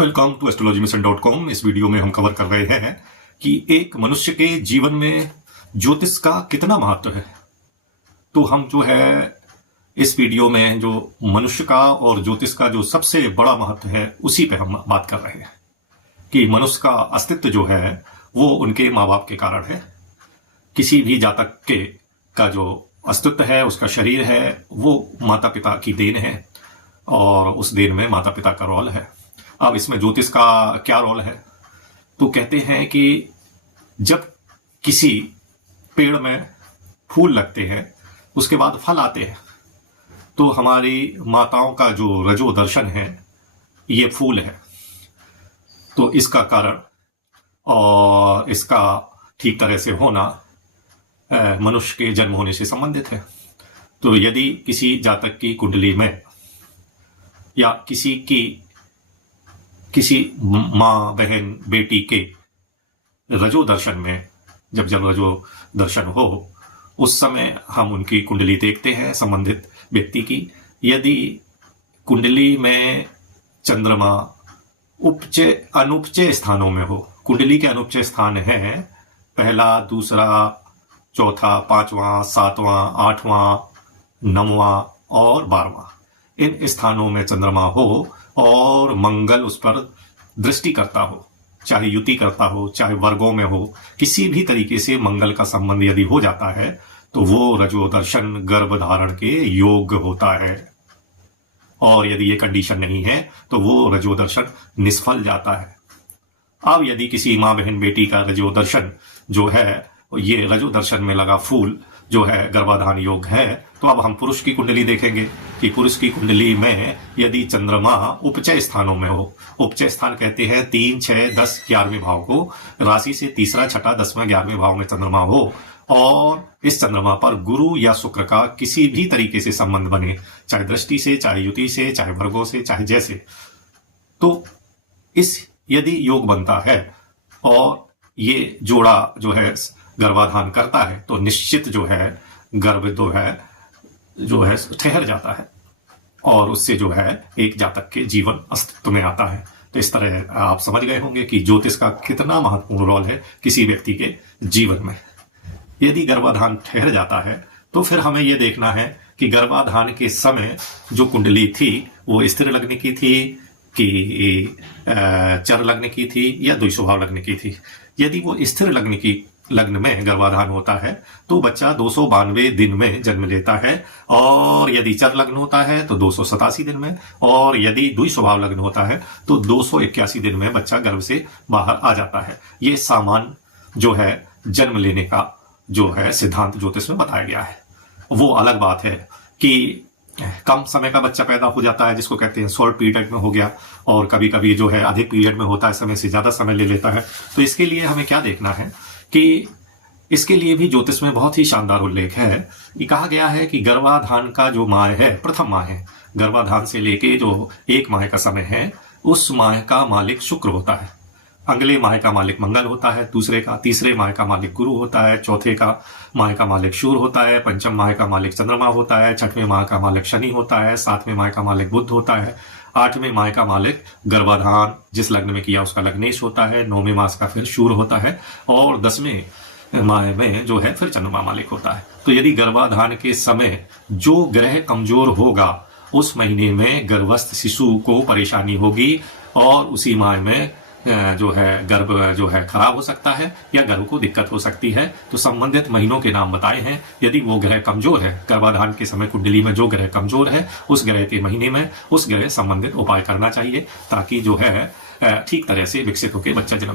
Welcome to astrologymission.com। इस video में हम कवर कर रहे हैं कि एक मनुष्य के जीवन में ज्योतिष का कितना महत्व है। तो हम जो है इस वीडियो में जो मनुष्य का और ज्योतिष का जो सबसे बड़ा महत्व है उसी पे हम बात कर रहे हैं कि मनुष्य का अस्तित्व जो है वो उनके माँ बाप के कारण है। किसी भी जातक के का जो अस्तित्व है, उसका शरीर है, वो माता पिता की देन है और उस देन में माता पिता का रोल है। अब इसमें ज्योतिष का क्या रोल है? तो कहते हैं कि जब किसी पेड़ में फूल लगते हैं, उसके बाद फल आते हैं, तो हमारी माताओं का जो रजो दर्शन है ये फूल है। तो इसका कारण और इसका ठीक तरह से होना मनुष्य के जन्म होने से संबंधित है। तो यदि किसी जातक की कुंडली में या किसी माँ बहन बेटी के रजो दर्शन में जब रजो दर्शन हो, उस समय हम उनकी कुंडली देखते हैं संबंधित व्यक्ति की। यदि कुंडली में चंद्रमा उपचय अनुपचय स्थानों में हो, कुंडली के अनुपचय स्थान है पहला, दूसरा, चौथा, पांचवां, सातवां, आठवां, नौवां और 12वां, इन स्थानों में चंद्रमा हो और मंगल उस पर दृष्टि करता हो, चाहे युति करता हो, चाहे वर्गों में हो, किसी भी तरीके से मंगल का संबंध यदि हो जाता है तो वो रजो दर्शन गर्भ धारण के योग होता है। और यदि ये कंडीशन नहीं है तो वो रजो दर्शन निष्फल जाता है। अब यदि किसी माँ बहन बेटी का रजो दर्शन जो है, ये रजो दर्शन में लगा फूल जो है गर्भाधान योग है, तो अब हम पुरुष की कुंडली देखेंगे कि पुरुष की कुंडली में यदि चंद्रमा उपचय स्थानों में हो, उपचय स्थान कहते हैं 3, 6, 10, 11वें भाव को, राशि से तीसरा, छठा, 10वें, 11वें भाव में चंद्रमा हो और इस चंद्रमा पर गुरु या शुक्र का किसी भी तरीके से संबंध बने, चाहे दृष्टि से, चाहे युति से, चाहे वर्गों से, चाहे जैसे, तो इस यदि योग बनता है और ये जोड़ा जो है गर्भाधान करता है तो निश्चित जो है गर्भ जो है ठहर जाता है और उससे जो है एक जातक के जीवन अस्तित्व में आता है। तो इस तरह आप समझ गए होंगे कि ज्योतिष का कितना महत्वपूर्ण रोल है किसी व्यक्ति के जीवन में। यदि गर्भाधान ठहर जाता है तो फिर हमें यह देखना है कि गर्भाधान के समय जो कुंडली थी वो स्थिर लग्न की थी कि चर लग्न की थी या द्विस्वभाव लग्न की थी। यदि वो स्थिर लग्न में गर्भाधान होता है तो बच्चा 292 दिन में जन्म लेता है, और यदि चर लग्न होता है तो 287 दिन में, और यदि द्विस्वभाव लग्न होता है तो 281 दिन में बच्चा गर्भ से बाहर आ जाता है। ये सामान्य जो है जन्म लेने का जो है सिद्धांत ज्योतिष में बताया गया है। वो अलग बात है कि कम समय का बच्चा पैदा हो जाता है, जिसको कहते हैं शॉर्ट पीरियड में हो गया, और कभी कभी जो है अधिक पीरियड में होता है, समय से ज्यादा समय ले लेता है। तो इसके लिए हमें क्या देखना है कि इसके लिए भी ज्योतिष में बहुत ही शानदार उल्लेख है कि कहा गया है कि गर्भाधान का जो माह है, प्रथम माह है, गर्भाधान से लेके जो 1 माह का समय है, उस माह का मालिक शुक्र होता है, अगले माह का मालिक मंगल होता है, दूसरे का, तीसरे माह का मालिक गुरु होता है, चौथे का माह का मालिक सूर्य होता है, पंचम माह का मालिक चंद्रमा होता है, छठवें माह का मालिक शनि होता है, 7वें माह का मालिक बुध होता है, 8वें माह का मालिक गर्भाधान जिस लग्न में किया उसका लग्नेश होता है, 9वें मास का फिर सूर्य होता है, और 10वें माह में जो है फिर चंद्रमा मालिक होता है। तो यदि गर्भाधान के समय जो ग्रह कमजोर होगा उस महीने में गर्भस्थ शिशु को परेशानी होगी और उसी माह में जो है गर्भ जो है खराब हो सकता है या गर्भ को दिक्कत हो सकती है। तो संबंधित महीनों के नाम बताए हैं। यदि वो ग्रह कमजोर है, गर्भाधान के समय कुंडली में जो ग्रह कमजोर है, उस ग्रह के महीने में उस ग्रह संबंधित उपाय करना चाहिए ताकि जो है ठीक तरह से विकसित होकर बच्चा जन्म